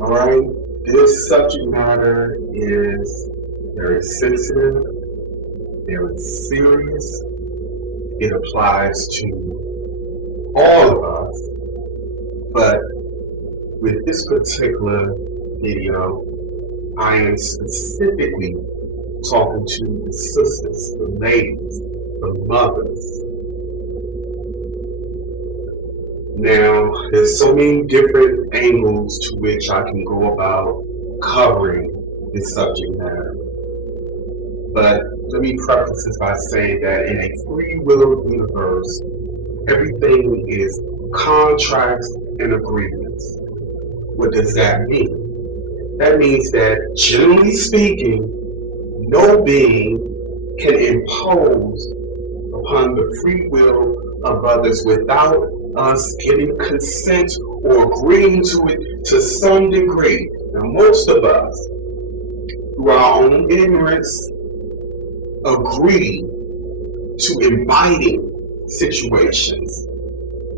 Alright, this subject matter is very sensitive, very serious. It applies to all of us, but with this particular video, I am specifically talking to the sisters, the ladies, the mothers. Now, there's so many different angles to which I can go about covering this subject matter. But let me preface this by saying that in a free will universe, everything is contracts and agreements. What does that mean? That means that, generally speaking, no being can impose upon the free will of others without us giving consent or agreeing to it to some degree. Now, most of us, through our own ignorance, agree to inviting situations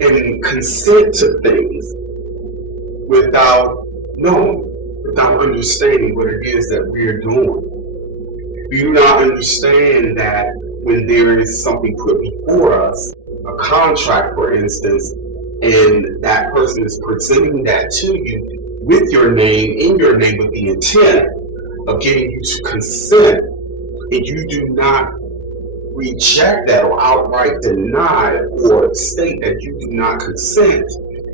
and consent to things without knowing, without understanding what it is that we're doing. We do not understand that when there is something put before us, a contract, for instance, and that person is presenting that to you with your name, in your name, with the intent of getting you to consent, and you do not reject that or outright deny or state that you do not consent,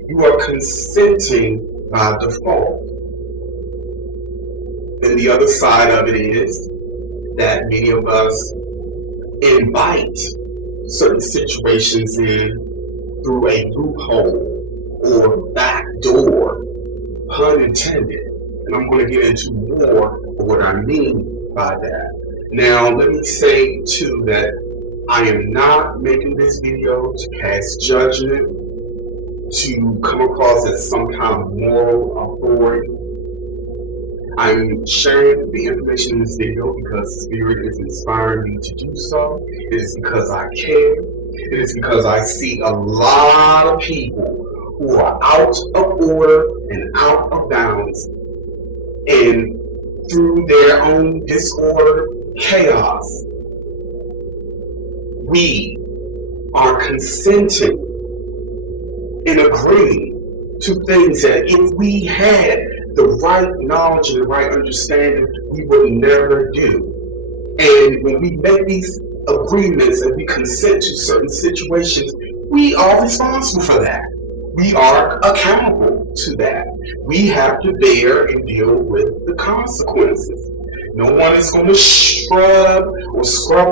you are consenting by default. And the other side of it is that many of us invite certain situations in through a loophole or back door, pun intended. And I'm going to get into more of what I mean by that. Now, let me say too that I am not making this video to cast judgment, to come across as some kind of moral authority. I'm sharing the information in this video because Spirit is inspiring me to do so. It is because I care. It is because I see a lot of people who are out of order and out of bounds, and through their own disorder, chaos, we are consenting and agreeing to things that if we had the right knowledge and the right understanding, we would never do. And when we make these agreements and we consent to certain situations, we are responsible for that. We are accountable to that. We have to bear and deal with the consequences. No one is going to scrub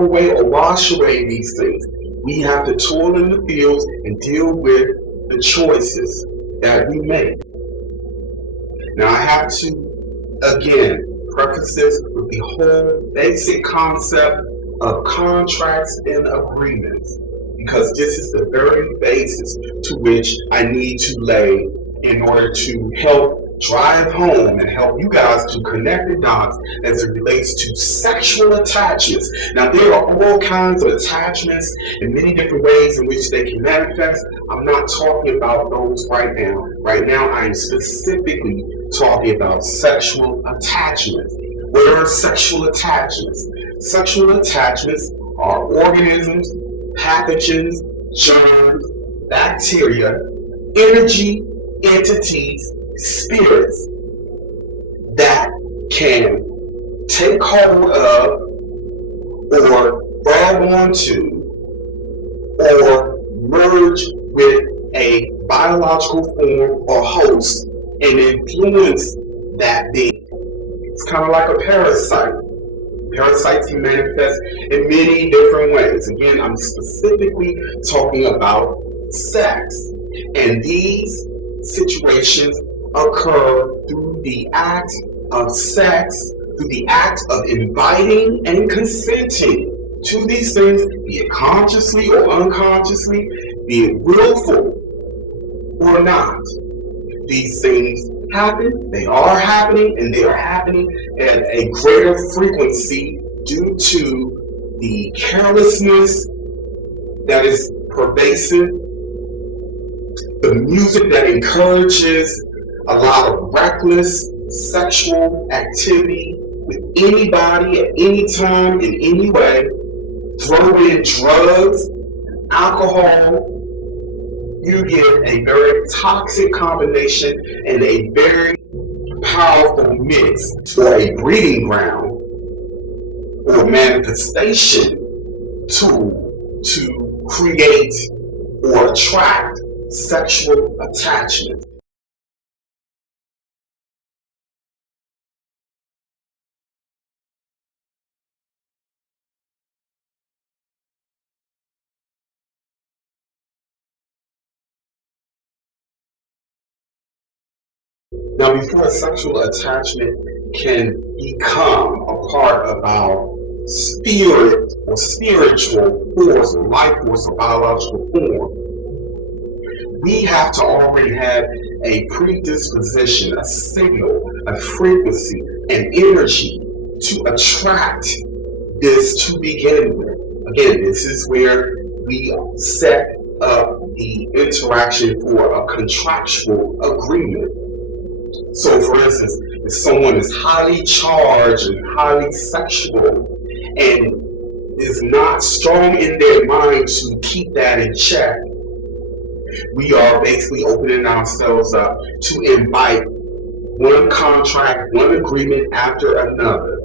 away or wash away these things. We have to toil in the fields and deal with the choices that we make. Now, I have to, again, preface this with the whole basic concept of contracts and agreements, because this is the very basis to which I need to lay in order to help drive home and help you guys to connect the dots as it relates to sexual attachments. Now, there are all kinds of attachments in many different ways in which they can manifest. I'm not talking about those right now. Right now, I am specifically talking about sexual attachments. What are sexual attachments? Sexual attachments are organisms, pathogens, germs, bacteria, energy, entities, spirits that can take hold of or grab onto or merge with a biological form or host and influence that being. It's kind of like a parasite. Parasites can manifest in many different ways. Again, I'm specifically talking about sex. And these situations occur through the act of sex, through the act of inviting and consenting to these things, be it consciously or unconsciously, be it willful or not. These things happen, they are happening, and they are happening at a greater frequency due to the carelessness that is pervasive, the music that encourages a lot of reckless sexual activity with anybody at any time in any way. Throw in drugs, alcohol, you get a very toxic combination and a very powerful mix, or a breeding ground or manifestation tool to create or attract sexual attachment. Now, before sexual attachment can become a part of our spirit or spiritual force, or life force, or biological form, we have to already have a predisposition, a signal, a frequency, an energy to attract this to begin with. Again, this is where we set up the interaction for a contractual agreement. So, for instance, if someone is highly charged and highly sexual and is not strong in their mind to keep that in check, we are basically opening ourselves up to invite one contract, one agreement after another.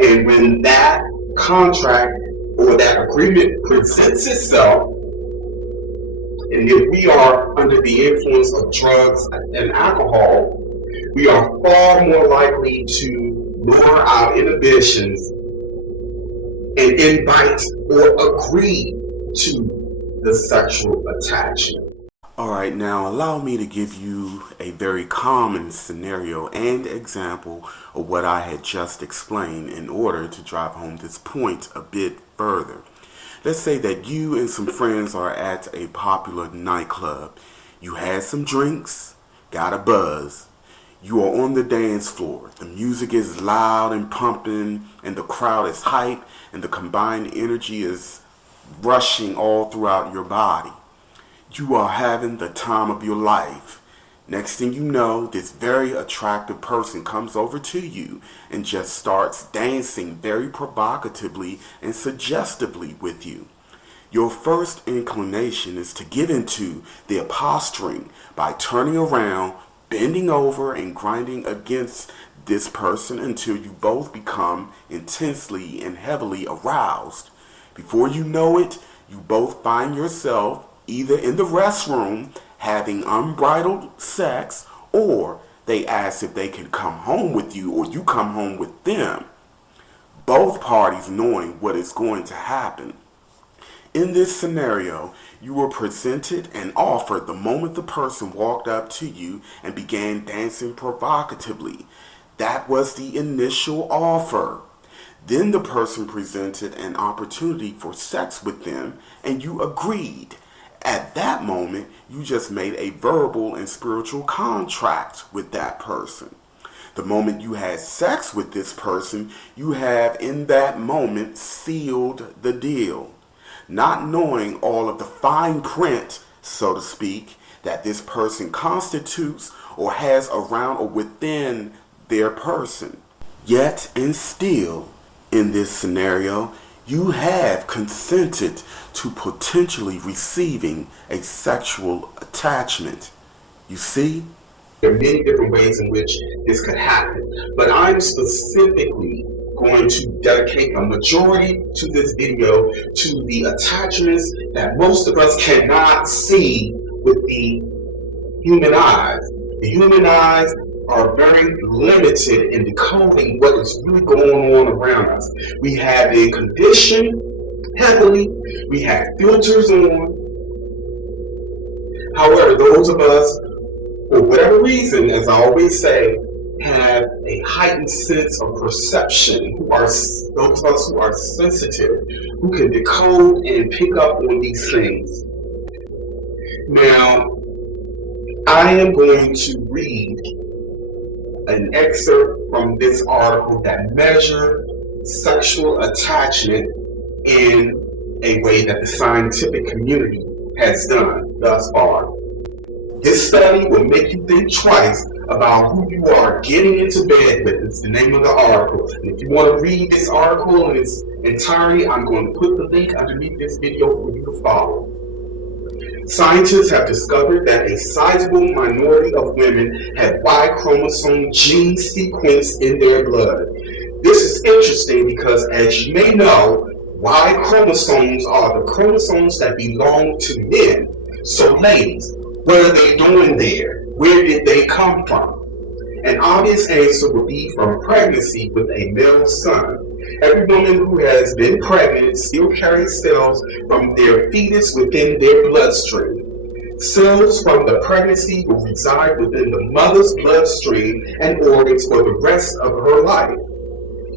And when that contract or that agreement presents itself, and if we are under the influence of drugs and alcohol, we are far more likely to lower our inhibitions and invite or agree to the sexual attachment. Alright, now allow me to give you a very common scenario and example of what I had just explained in order to drive home this point a bit further. Let's say that you and some friends are at a popular nightclub. You had some drinks, got a buzz. You are on the dance floor. The music is loud and pumping, and the crowd is hype, and the combined energy is rushing all throughout your body. You are having the time of your life. Next thing you know, this very attractive person comes over to you and just starts dancing very provocatively and suggestively with you. Your first inclination is to get into the posturing by turning around, bending over, and grinding against this person until you both become intensely and heavily aroused. Before you know it, you both find yourself either in the restroom having unbridled sex, or they ask if they can come home with you or you come home with them. Both parties knowing what is going to happen. In this scenario, you were presented and offered the moment the person walked up to you and began dancing provocatively. That was the initial offer. Then the person presented an opportunity for sex with them and you agreed. At that moment, you just made a verbal and spiritual contract with that person. The moment you had sex with this person, you have in that moment sealed the deal. Not knowing all of the fine print, so to speak, that this person constitutes or has around or within their person. Yet and still, in this scenario, you have consented to potentially receiving a sexual attachment. You see? There are many different ways in which this could happen, but I'm specifically going to dedicate a majority to this video to the attachments that most of us cannot see with the human eyes. The human eyes are very limited in decoding what is really going on around us. We have been conditioned heavily, we have filters on. However, those of us, for whatever reason, as I always say, have a heightened sense of perception, those of us who are sensitive, who can decode and pick up on these things. Now, I am going to read an excerpt from this article that measures sexual attachment in a way that the scientific community has done thus far. This study will make you think twice about who you are getting into bed with. It's the name of the article. And if you want to read this article in its entirety, I'm going to put the link underneath this video for you to follow. Scientists have discovered that a sizable minority of women have Y chromosome gene sequence in their blood. This is interesting because, as you may know, Y chromosomes are the chromosomes that belong to men. So ladies, what are they doing there? Where did they come from? An obvious answer would be from pregnancy with a male son. Every woman who has been pregnant still carries cells from their fetus within their bloodstream. Cells from the pregnancy will reside within the mother's bloodstream and organs for the rest of her life.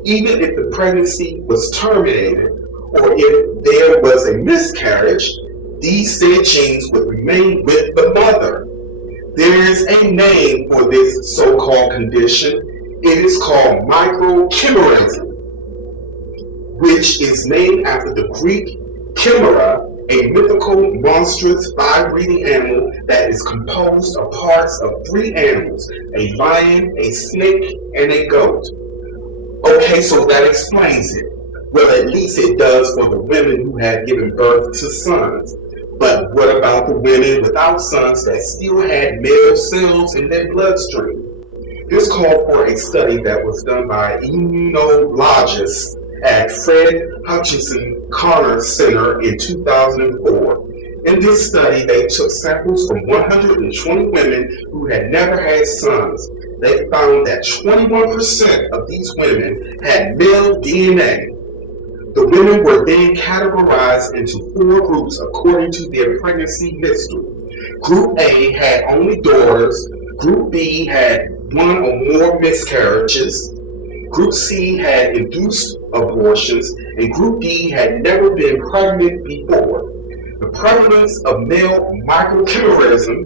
Even if the pregnancy was terminated, or if there was a miscarriage, these said genes would remain with the mother. There is a name for this so-called condition. It is called microchimerism, which is named after the Greek chimera, a mythical, monstrous, fire-breathing animal that is composed of parts of three animals: a lion, a snake, and a goat. Okay, so that explains it. Well, at least it does for the women who had given birth to sons. But what about the women without sons that still had male cells in their bloodstream? This called for a study that was done by immunologists at Fred Hutchinson Connor Center in 2004. In this study, they took samples from 120 women who had never had sons. They found that 21% of these women had male DNA. The women were then categorized into 4 groups according to their pregnancy history. Group A had only daughters. Group B had 1 or more miscarriages. Group C had induced abortions. And Group D had never been pregnant before. The prevalence of male microchimerism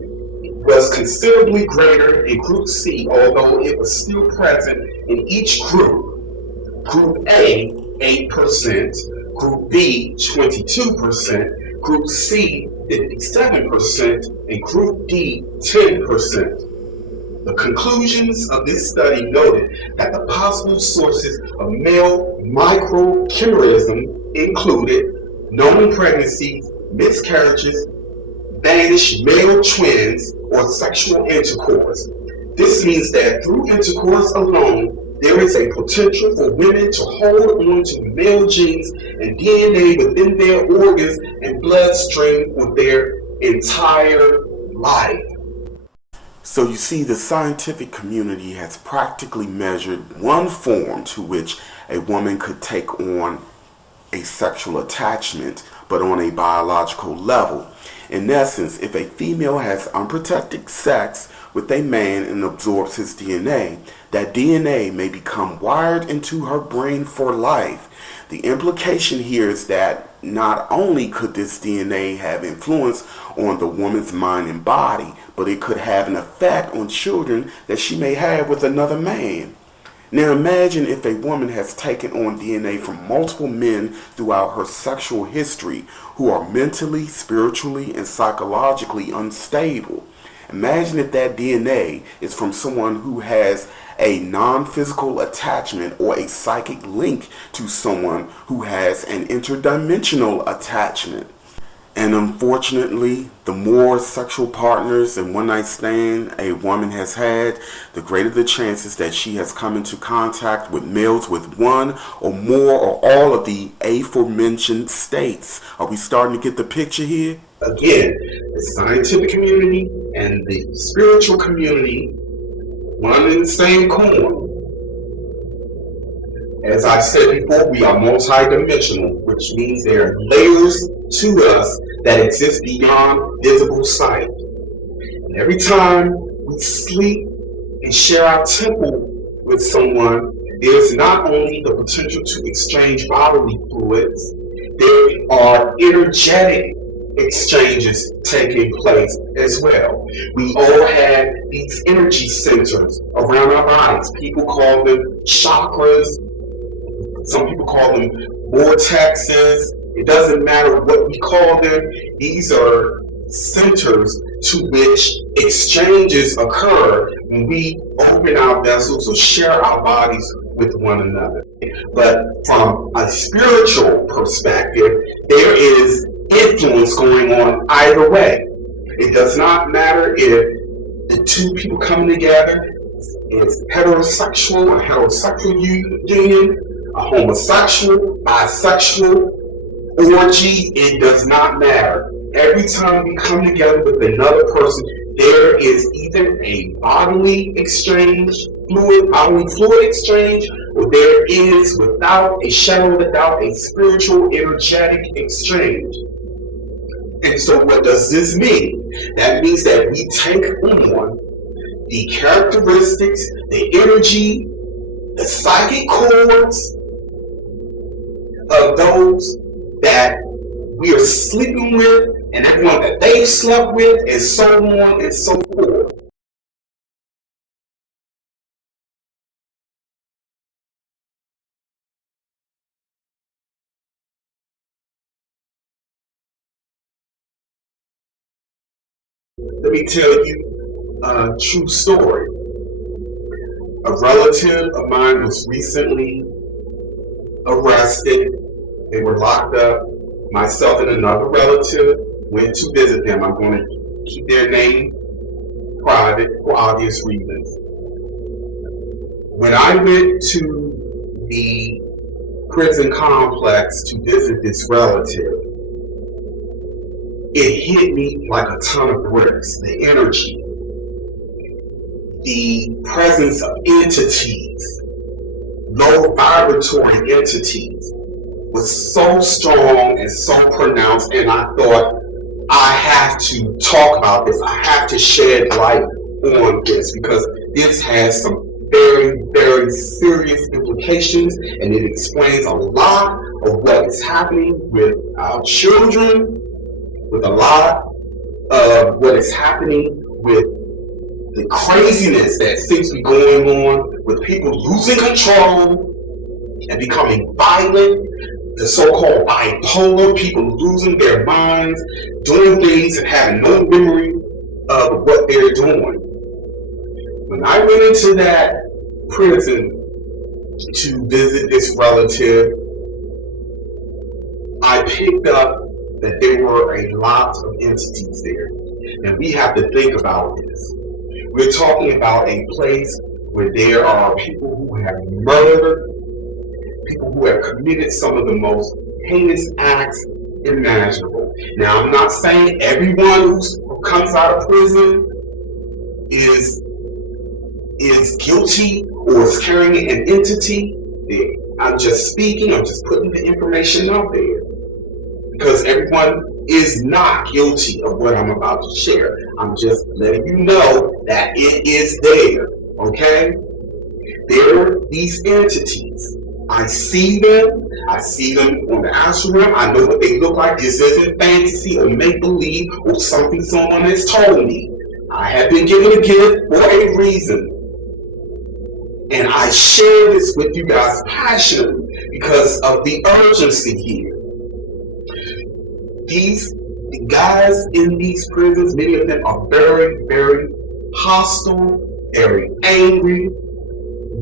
was considerably greater in Group C, although it was still present in each group. Group A, 8%, Group B, 22%, Group C, 57%, and Group D, 10%. The conclusions of this study noted that the possible sources of male microchimerism included known pregnancies, miscarriages, vanished male twins, or sexual intercourse. This means that through intercourse alone, there is a potential for women to hold on to male genes and DNA within their organs and bloodstream for their entire life. So you see, the scientific community has practically measured one form to which a woman could take on a sexual attachment, but on a biological level. In essence, if a female has unprotected sex with a man and absorbs his DNA, that DNA may become wired into her brain for life. The implication here is that not only could this DNA have influence on the woman's mind and body, but it could have an effect on children that she may have with another man. Now imagine if a woman has taken on DNA from multiple men throughout her sexual history who are mentally, spiritually, and psychologically unstable. Imagine if that DNA is from someone who has a non-physical attachment or a psychic link to someone who has an interdimensional attachment. And unfortunately, the more sexual partners and one-night stand a woman has had, the greater the chances that she has come into contact with males with one or more or all of the aforementioned states. Are we starting to get the picture here? Again, the scientific community and the spiritual community, one and the same coin. As I said before, we are multidimensional, which means there are layers to us that exist beyond visible sight. And every time we sleep and share our temple with someone, there's not only the potential to exchange bodily fluids, there are energetic exchanges taking place as well. We all have these energy centers around our bodies. People call them chakras. Some people call them vortexes. It doesn't matter what we call them. These are centers to which exchanges occur when we open our vessels or share our bodies with one another. But from a spiritual perspective, there is influence going on either way. It does not matter if the two people coming together is heterosexual, a heterosexual union, a homosexual, bisexual, orgy, it does not matter. Every time we come together with another person, there is either a bodily exchange, bodily fluid exchange, or there is, without a shadow, without a spiritual, energetic exchange. And so what does this mean? That means that we take on the characteristics, the energy, the psychic cords of those that we are sleeping with, and everyone that they've slept with, and so on and so forth. Let me tell you a true story. A relative of mine was recently arrested. They were locked up. Myself and another relative went to visit them. I'm going to keep their name private for obvious reasons. When I went to the prison complex to visit this relative, it hit me like a ton of bricks. The energy, the presence of entities, low vibratory entities, was so strong and so pronounced, and I thought, I have to talk about this. I have to shed light on this because this has some very, very serious implications, and it explains a lot of what is happening with our children, with a lot of what is happening with the craziness that seems to be going on with people losing control and becoming violent, the so-called bipolar, people losing their minds, doing things and having no memory of what they're doing. When I went into that prison to visit this relative, I picked up that there were a lot of entities there. And we have to think about this. We're talking about a place where there are people who have murdered, people who have committed some of the most heinous acts imaginable. Now, I'm not saying everyone who comes out of prison is guilty or is carrying an entity. I'm just speaking, I'm just putting the information out there. Because everyone is not guilty of what I'm about to share. I'm just letting you know that it is there, okay? There are these entities. I see them on the astral realm. I know what they look like. This isn't fantasy or make-believe or something someone has told me. I have been given a gift for a reason. And I share this with you guys passionately because of the urgency here. These guys in these prisons, many of them are very, very hostile, very angry,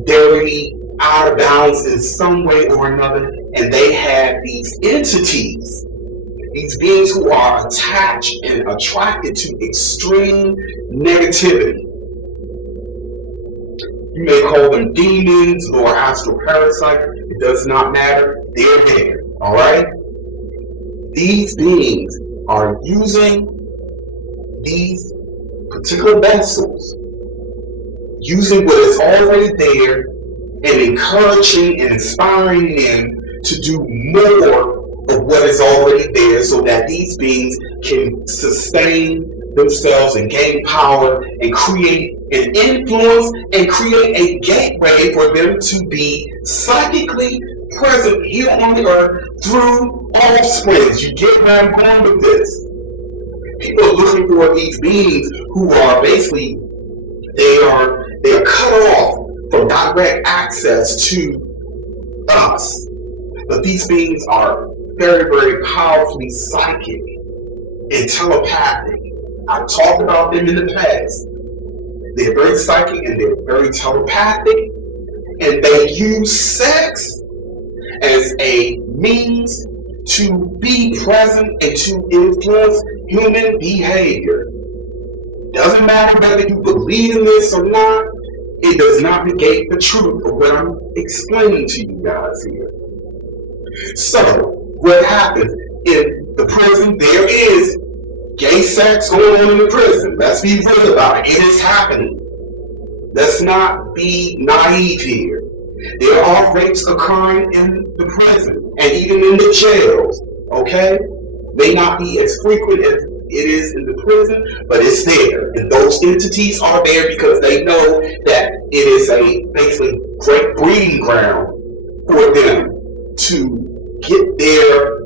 very out of bounds in some way or another, and they have these entities, these beings who are attached and attracted to extreme negativity. You may call them demons or astral parasites, it does not matter, they're there, all right? These beings are using these particular vessels, using what is already there and encouraging and inspiring them to do more of what is already there so that these beings can sustain themselves and gain power and create an influence and create a gateway for them to be psychically present here on the earth through offsprings. You get where I'm going with this? People are looking for these beings who are basically, they are cut off from direct access to us. But these beings are very, very powerfully psychic. and telepathic. I've talked about them in the past. They're very psychic and they're very telepathic, and they use sex as a means to be present and to influence human behavior. Doesn't matter whether you believe in this or not, it does not negate the truth of what I'm explaining to you guys here. So, what happens in the prison? There is gay sex going on in the prison. Let's be real about it. It is happening. Let's not be naive here. There are rapes occurring in the prison and even in the jails. Okay? May not be as frequent as it is in the prison, but it's there. And those entities are there because they know that it is a basically great breeding ground for them to get their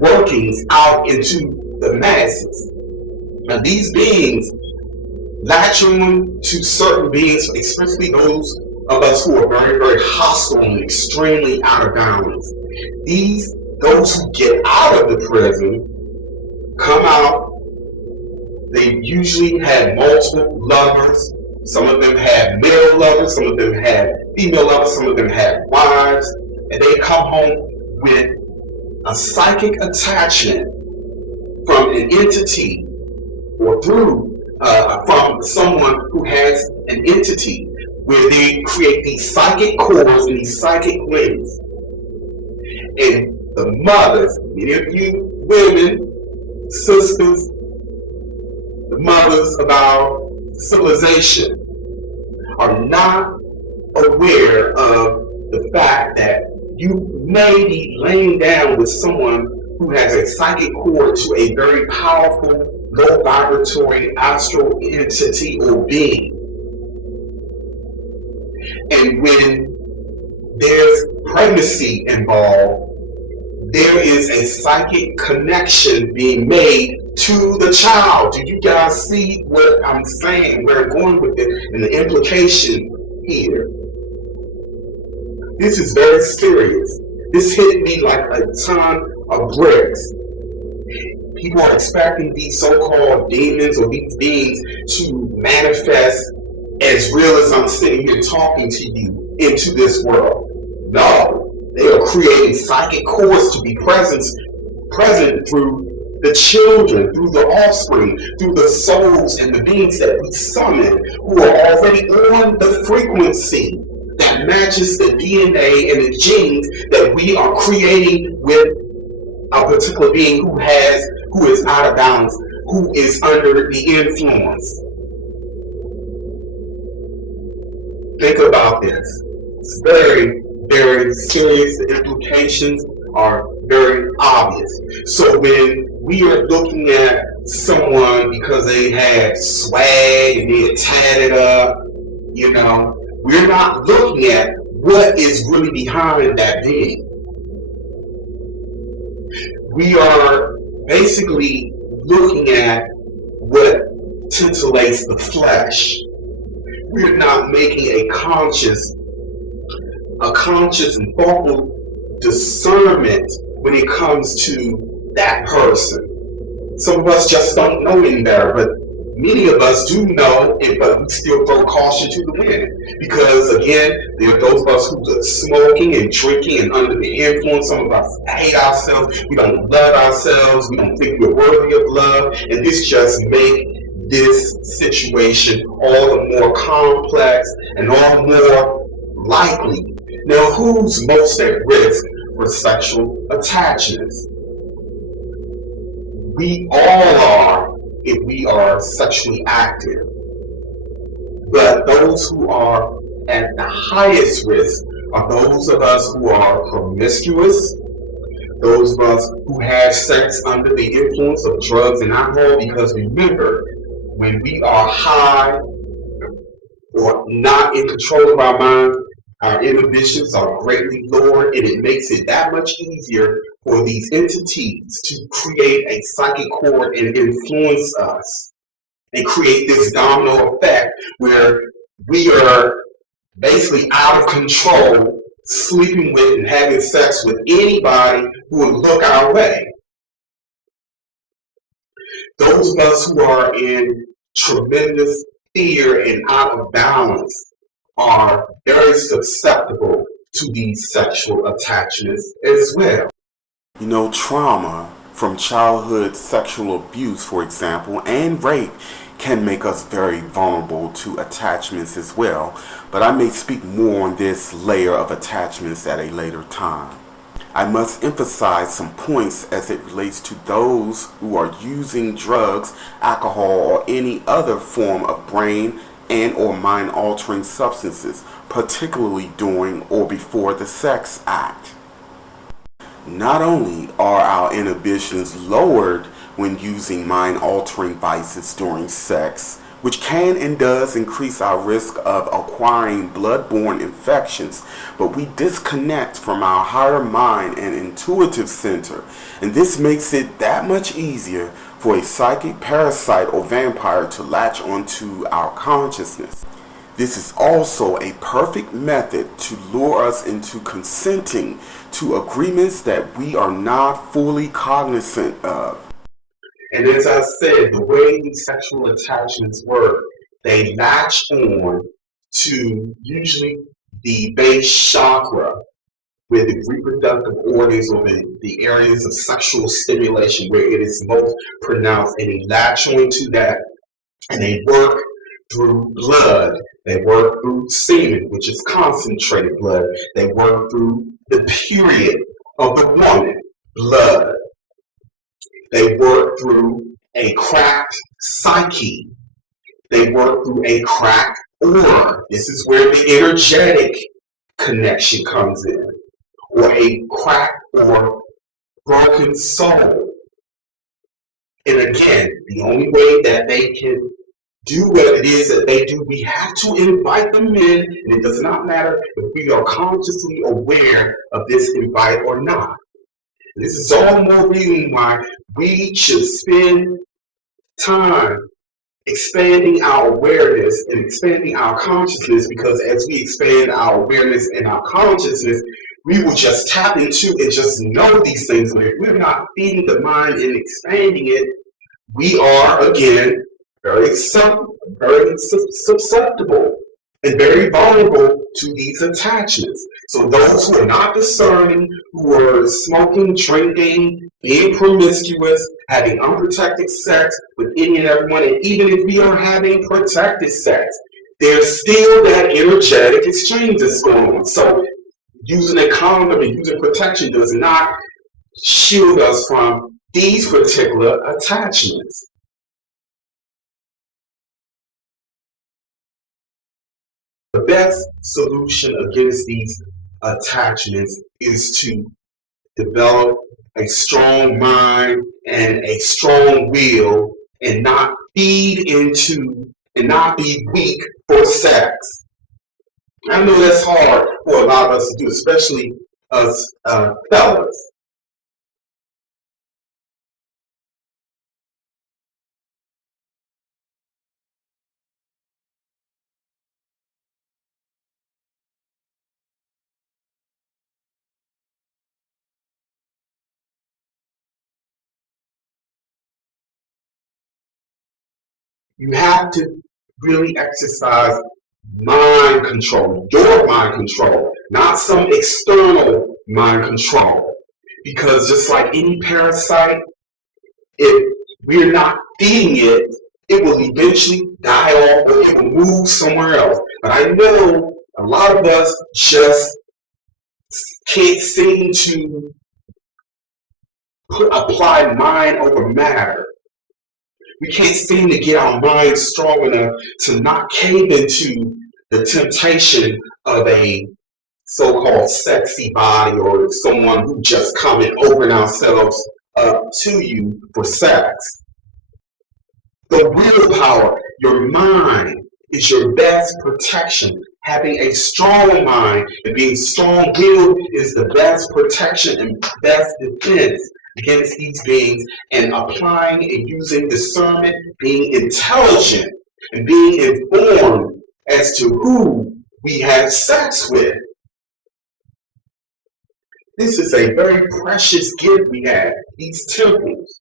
workings out into the masses. Now these beings latch on to certain beings, especially those of us who are very, very hostile and extremely out of bounds. Those who get out of the prison come out. They usually have multiple lovers. Some of them have male lovers, some of them have female lovers, some of them have wives, and they come home with a psychic attachment from an entity or from someone who has an entity where they create these psychic cords and these psychic links. And the mothers, many of you women, sisters, the mothers of our civilization are not aware of the fact that you may be laying down with someone who has a psychic cord to a very powerful, low vibratory astral entity or being. And when there's pregnancy involved, there is a psychic connection being made to the child. Do you guys see what I'm saying? Where I'm going with it and the implication here? This is very serious. This hit me like a ton of bricks. People are expecting these so-called demons or these beings to manifest as real as I'm sitting here talking to you into this world. No, they are creating psychic cords to be present through the children, through the offspring, through the souls and the beings that we summon who are already on the frequency that matches the DNA and the genes that we are creating with a particular being who is out of balance, who is under the influence. Think about this. It's very, very serious. The implications are very obvious. So when we are looking at someone because they had swag and they had tatted up, we're not looking at what is really behind that being. We are basically looking at what titillates the flesh. We're not making a conscious and thoughtful discernment when it comes to that person. Some of us just don't know any better, but many of us do know it, but we still throw caution to the wind. Because again, there are those of us who are smoking and drinking and under the influence. Some of us hate ourselves. We don't love ourselves. We don't think we're worthy of love. And this just makes this situation all the more complex and all the more likely. Now, who's most at risk for sexual attachments? We all are if we are sexually active. But those who are at the highest risk are those of us who are promiscuous, those of us who have sex under the influence of drugs and alcohol, because remember, when we are high or not in control of our minds, our inhibitions are greatly lowered, and it makes it that much easier for these entities to create a psychic cord and influence us and create this domino effect where we are basically out of control, sleeping with and having sex with anybody who will look our way. Those of us who are in tremendous fear and out of balance are very susceptible to these sexual attachments as well. You know, trauma from childhood sexual abuse, for example, and rape can make us very vulnerable to attachments as well, but I may speak more on this layer of attachments at a later time. I must emphasize some points as it relates to those who are using drugs, alcohol, or any other form of brain and or mind altering substances, particularly during or before the sex act. Not only are our inhibitions lowered when using mind-altering vices during sex, which can and does increase our risk of acquiring blood-borne infections, but we disconnect from our higher mind and intuitive center, and this makes it that much easier for a psychic parasite or vampire to latch onto our consciousness. This is also a perfect method to lure us into consenting to agreements that we are not fully cognizant of. And as I said, the way these sexual attachments work, they latch on to usually the base chakra, where the reproductive organs or the areas of sexual stimulation where it is most pronounced, and they latch on to that, and they work through blood. They work through semen, which is concentrated blood. They work through the period of the woman, blood. They work through a cracked psyche. They work through a cracked aura. This is where the energetic connection comes in, or a cracked or broken soul. And again, the only way that they can do what it is that they do, we have to invite them in, and it does not matter if we are consciously aware of this invite or not. This is all more reason why we should spend time expanding our awareness and expanding our consciousness, because as we expand our awareness and our consciousness, we will just tap into and just know these things. But if we're not feeding the mind and expanding it, we are, again, very susceptible and very vulnerable to these attachments. So those who are not discerning, who are smoking, drinking, being promiscuous, having unprotected sex with any and everyone, and even if we are having protected sex, there's still that energetic exchange that's going on. So using a condom and using protection does not shield us from these particular attachments. The best solution against these attachments is to develop a strong mind and a strong will, and not feed into and not be weak for sex. I know that's hard for a lot of us to do, especially us fellas. You have to really exercise mind control, your mind control, not some external mind control. Because just like any parasite, if we're not feeding it, it will eventually die off or it will move somewhere else. But I know a lot of us just can't seem to apply mind over matter. We can't seem to get our minds strong enough to not cave into the temptation of a so-called sexy body or someone who just come and open ourselves up to you for sex. The willpower, your mind, is your best protection. Having a strong mind and being strong-willed is the best protection and best defense against these beings, and applying and using discernment, being intelligent, and being informed as to who we have sex with. This is a very precious gift we have, these temples.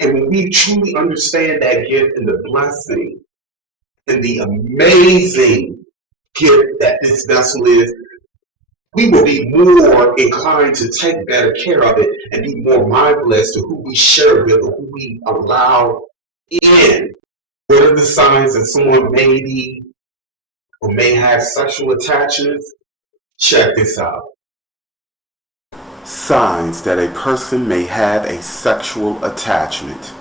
And when we truly understand that gift and the blessing and the amazing gift that this vessel is, we will be more inclined to take better care of it and be more mindful as to who we share with or who we allow in. What are the signs that someone may be or may have sexual attachments? Check this out. Signs that a person may have a sexual attachment.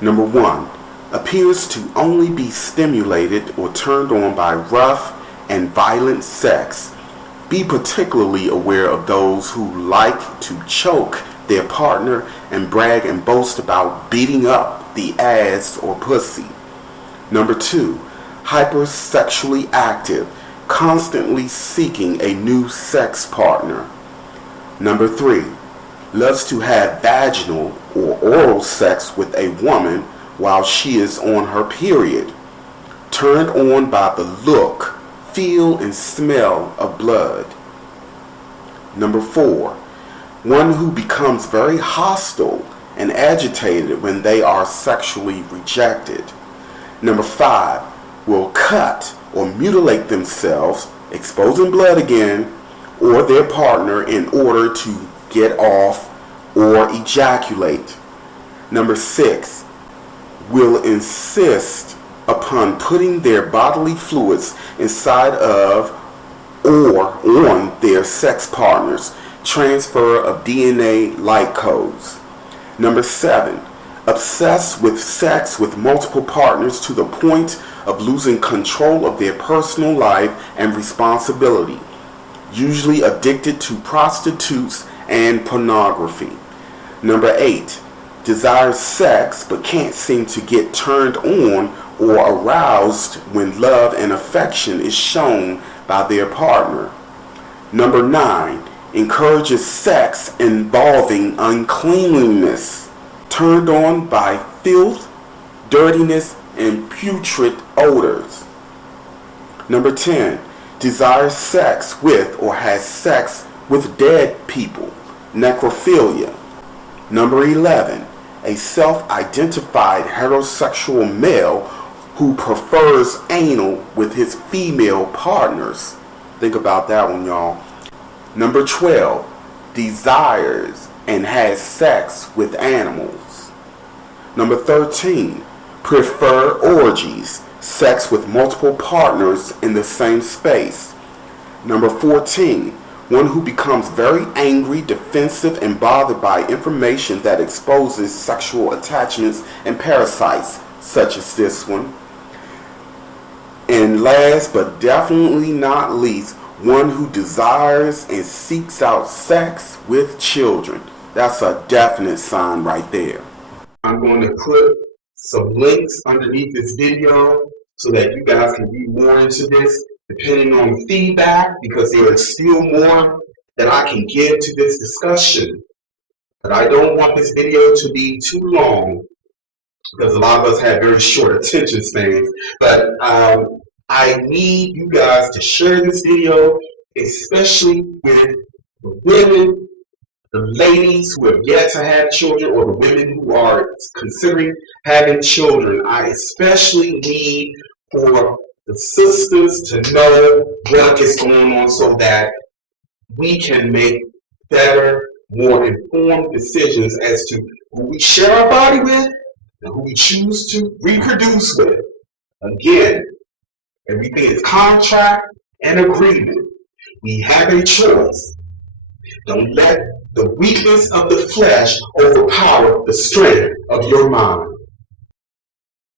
Number 1, appears to only be stimulated or turned on by rough and violent sex. Be particularly aware of those who like to choke their partner and brag and boast about beating up the ass or pussy. Number 2, hypersexually active, constantly seeking a new sex partner. Number 3, loves to have vaginal or oral sex with a woman while she is on her period. Turned on by the look, feel, and smell of blood. Number 4, one who becomes very hostile and agitated when they are sexually rejected. Number 5, will cut or mutilate themselves, exposing blood again, or their partner in order to get off or ejaculate. Number 6, will insist upon putting their bodily fluids inside of or on their sex partners, transfer of DNA like codes. Number 7, obsessed with sex with multiple partners to the point of losing control of their personal life and responsibility, usually addicted to prostitutes and pornography. Number 8, desires sex but can't seem to get turned on or aroused when love and affection is shown by their partner. Number 9, encourages sex involving uncleanliness, turned on by filth, dirtiness, and putrid odors. Number 10, desires sex with or has sex with dead people, necrophilia. Number 11, a self-identified heterosexual male who prefers anal with his female partners. Think about that one, y'all. Number 12, desires and has sex with animals. Number 13, prefer orgies, sex with multiple partners in the same space. Number 14, one who becomes very angry, defensive, and bothered by information that exposes sexual attachments and parasites, such as this one. And last but definitely not least, one who desires and seeks out sex with children. That's a definite sign right there. I'm going to put some links underneath this video so that you guys can read more into this, depending on feedback, because there is still more that I can give to this discussion. But I don't want this video to be too long, because a lot of us have very short attention spans. But I need you guys to share this video, especially with the women, the ladies who have yet to have children, or the women who are considering having children. I especially need for the sisters to know what is going on so that we can make better, more informed decisions as to who we share our body with and who we choose to reproduce with. Again, everything is contract and agreement. We have a choice. Don't let the weakness of the flesh overpower the strength of your mind.